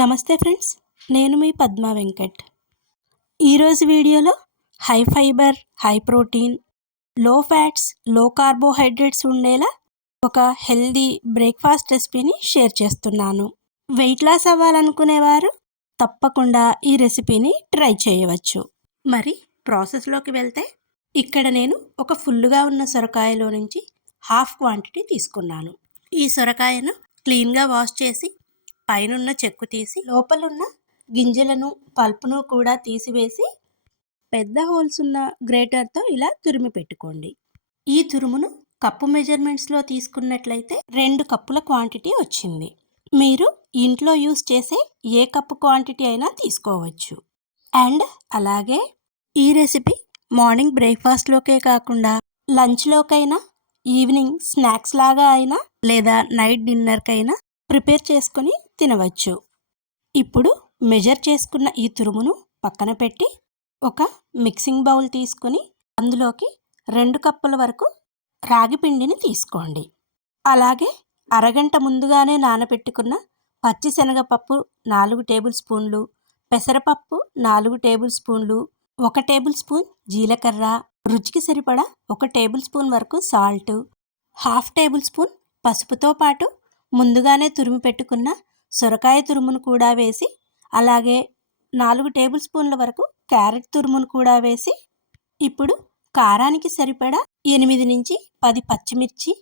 నమస్తే ఫ్రెండ్స్, నేను మీ పద్మా వెంకట్. ఈరోజు వీడియోలో హై ఫైబర్, హై ప్రోటీన్, లో ఫ్యాట్స్, లో కార్బోహైడ్రేట్స్ ఉండేలా ఒక హెల్దీ బ్రేక్ఫాస్ట్ రెసిపీని షేర్ చేస్తున్నాను. వెయిట్ లాస్ అవ్వాలనుకునేవారు తప్పకుండా ఈ రెసిపీని ట్రై చేయవచ్చు. మరి ప్రాసెస్లోకి వెళ్తే ఇక్కడ నేను ఒక ఫుల్గా ఉన్న సొరకాయలో నుంచి హాఫ్ క్వాంటిటీ తీసుకున్నాను. ఈ సొరకాయను క్లీన్గా వాష్ చేసి పైనున్న చెక్కు తీసి లోపలున్న గింజలను పల్పును కూడా తీసివేసి పెద్ద హోల్స్ ఉన్న గ్రేటర్తో ఇలా తురిమి పెట్టుకోండి. ఈ తురుమును కప్పు మెజర్మెంట్స్లో తీసుకున్నట్లయితే 2 కప్పుల క్వాంటిటీ వచ్చింది. మీరు ఇంట్లో యూస్ చేసే ఏ కప్పు క్వాంటిటీ అయినా తీసుకోవచ్చు. అండ్ అలాగే ఈ రెసిపీ మార్నింగ్ బ్రేక్ఫాస్ట్లోకే కాకుండా లంచ్లోకైనా, ఈవినింగ్ స్నాక్స్ లాగా అయినా లేదా నైట్ డిన్నర్కైనా ప్రిపేర్ చేసుకొని తినవచ్చు. ఇప్పుడు మెజర్ చేసుకున్న ఈ తురుమును పక్కన పెట్టి ఒక మిక్సింగ్ బౌల్ తీసుకొని అందులోకి 2 కప్పుల వరకు రాగి పిండిని తీసుకోండి. అలాగే అరగంట ముందుగానే నానబెట్టుకున్న పచ్చిశనగపప్పు 4 టేబుల్ స్పూన్లు, పెసరపప్పు 4 టేబుల్ స్పూన్లు, 1 టేబుల్ స్పూన్ జీలకర్ర, రుచికి సరిపడా 1 టేబుల్ స్పూన్ వరకు సాల్ట్, హాఫ్ టేబుల్ స్పూన్ పసుపుతో పాటు ముందుగానే తురిమి పెట్టుకున్న సొరకాయ తురుమును కూడా వేసి, అలాగే 4 టేబుల్ స్పూన్ల వరకు క్యారెట్ తురుమును కూడా వేసి, ఇప్పుడు కారానికి సరిపడా 8 నుంచి 10 పచ్చిమిర్చి,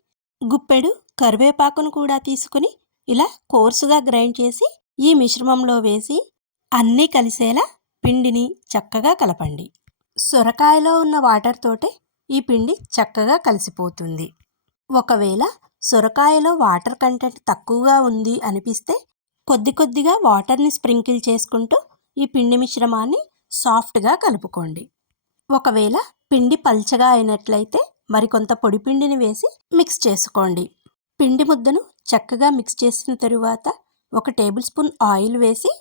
గుప్పెడు కరివేపాకును కూడా తీసుకుని ఇలా కోర్సుగా గ్రైండ్ చేసి ఈ మిశ్రమంలో వేసి అన్నీ కలిసేలా పిండిని చక్కగా కలపండి. సొరకాయలో ఉన్న వాటర్ తోటే ఈ పిండి చక్కగా కలిసిపోతుంది. ఒకవేళ సొరకాయలో వాటర్ కంటెంట్ తక్కువగా ఉంది అనిపిస్తే కొద్దిగా వాటర్ని స్ప్రింకిల్ చేసుకుంటూ ఈ పిండి మిశ్రమాన్ని సాఫ్ట్గా కలుపుకోండి. ఒకవేళ పిండి పల్చగా అయినట్లయితే మరికొంత పొడి పిండిని వేసి మిక్స్ చేసుకోండి. పిండి ముద్దను చక్కగా మిక్స్ చేసిన తరువాత 1 టేబుల్ స్పూన్ ఆయిల్ వేసి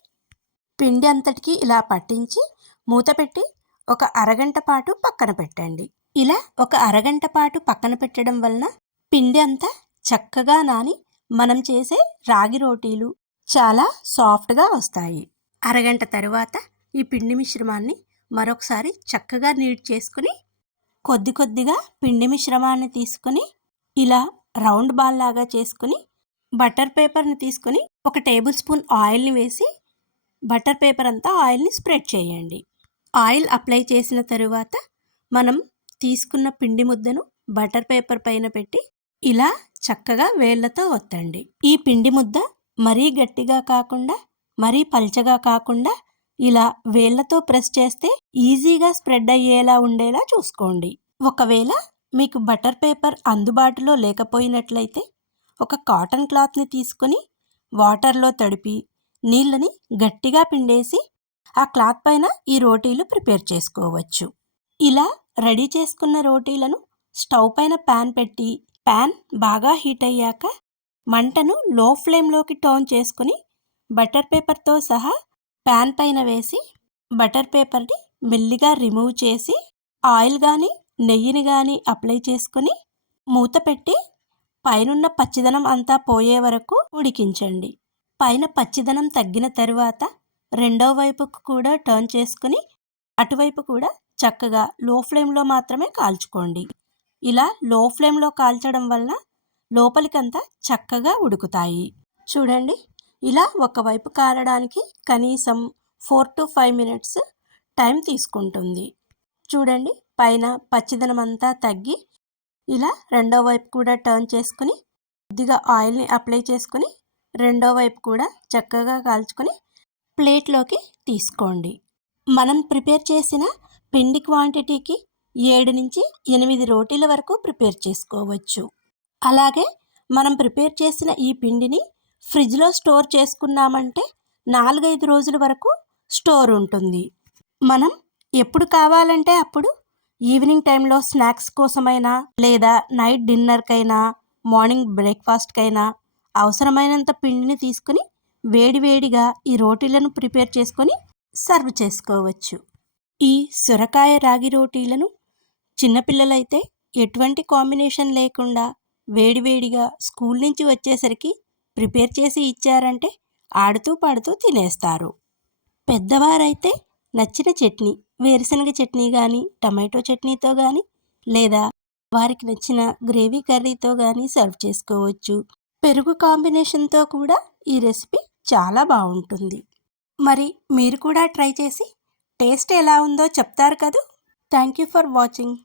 పిండి అంతటికి ఇలా పట్టించి మూత పెట్టి ఒక అరగంట పాటు పక్కన పెట్టండి. ఇలా ఒక అరగంట పాటు పక్కన పెట్టడం వలన పిండి అంతా చక్కగా నాని మనం చేసే రాగి రోటీలు చాలా సాఫ్ట్గా వస్తాయి. అరగంట తరువాత ఈ పిండి మిశ్రమాన్ని మరొకసారి చక్కగా నీట్ చేసుకుని కొద్దిగా పిండి మిశ్రమాన్ని తీసుకుని ఇలా రౌండ్ బాల్ లాగా చేసుకుని బటర్ పేపర్ని తీసుకుని 1 టేబుల్ స్పూన్ ఆయిల్ని వేసి బటర్ పేపర్ అంతా ఆయిల్ని స్ప్రెడ్ చేయండి. ఆయిల్ అప్లై చేసిన తరువాత మనం తీసుకున్న పిండి ముద్దను బటర్ పేపర్ పైన పెట్టి ఇలా చక్కగా వేళ్ళతో ఒత్తండి. ఈ పిండి ముద్ద మరీ గట్టిగా కాకుండా మరీ పల్చగా కాకుండా ఇలా వేళ్ళతో ప్రెస్ చేస్తే ఈజీగా స్ప్రెడ్ అయ్యేలా ఉండేలా చూసుకోండి. ఒకవేళ మీకు బటర్ పేపర్ అందుబాటులో లేకపోయినట్లయితే ఒక కాటన్ క్లాత్ని తీసుకొని వాటర్లో తడిపి నీళ్ళని గట్టిగా పిండేసి ఆ క్లాత్ పైన ఈ రోటీలు ప్రిపేర్ చేసుకోవచ్చు. ఇలా రెడీ చేసుకున్న రోటీలను స్టవ్ పైన ప్యాన్ పెట్టి ప్యాన్ బాగా హీట్ అయ్యాక మంటను లో ఫ్లేమ్లోకి టర్న్ చేసుకుని బటర్ పేపర్తో సహా ప్యాన్ పైన వేసి బటర్ పేపర్ని మెల్లిగా రిమూవ్ చేసి ఆయిల్ కానీ నెయ్యిని కానీ అప్లై చేసుకుని మూత పెట్టి పైనున్న పచ్చిదనం అంతా పోయే వరకు ఉడికించండి. పైన పచ్చిదనం తగ్గిన తరువాత రెండో వైపుకు కూడా టర్న్ చేసుకుని అటువైపు కూడా చక్కగా లో ఫ్లేమ్లో మాత్రమే కాల్చుకోండి. ఇలా లో ఫ్లేమ్లో కాల్చడం వలన లోపలికంతా చక్కగా ఉడుకుతాయి. చూడండి, ఇలా ఒకవైపు కాలడానికి కనీసం 4 to 5 మినిట్స్ టైం తీసుకుంటుంది. చూడండి, పైన పచ్చిదనం అంతా తగ్గి ఇలా రెండో వైపు కూడా టర్న్ చేసుకుని కొద్దిగా ఆయిల్ని అప్లై చేసుకుని రెండో వైపు కూడా చక్కగా కాల్చుకొని ప్లేట్లోకి తీసుకోండి. మనం ప్రిపేర్ చేసిన పిండి క్వాంటిటీకి 7 నుంచి 8 రోటీల వరకు ప్రిపేర్ చేసుకోవచ్చు. అలాగే మనం ప్రిపేర్ చేసిన ఈ పిండిని ఫ్రిడ్జ్లో స్టోర్ చేసుకున్నామంటే 4-5 రోజుల వరకు స్టోర్ ఉంటుంది. మనం ఎప్పుడు కావాలంటే అప్పుడు ఈవినింగ్ టైంలో స్నాక్స్ కోసమైనా లేదా నైట్ డిన్నర్కైనా మార్నింగ్ బ్రేక్ఫాస్ట్కైనా అవసరమైనంత పిండిని తీసుకుని వేడివేడిగా ఈ రోటీలను ప్రిపేర్ చేసుకొని సర్వ్ చేసుకోవచ్చు. ఈ సొరకాయ రాగి రోటీలను చిన్నపిల్లలైతే ఎటువంటి కాంబినేషన్ లేకుండా వేడివేడిగా స్కూల్ నుంచి వచ్చేసరికి ప్రిపేర్ చేసి ఇచ్చారంటే ఆడుతూ పాడుతూ తినేస్తారు. పెద్దవారైతే నచ్చిన చట్నీ, వేరుశనగ చట్నీ కానీ, టమాటో చట్నీతో కానీ, లేదా వారికి నచ్చిన గ్రేవీ కర్రీతో కానీ సర్వ్ చేసుకోవచ్చు. పెరుగు కాంబినేషన్తో కూడా ఈ రెసిపీ చాలా బాగుంటుంది. మరి మీరు కూడా ట్రై చేసి టేస్ట్ ఎలా ఉందో చెప్తారు కదూ. Thank you for watching.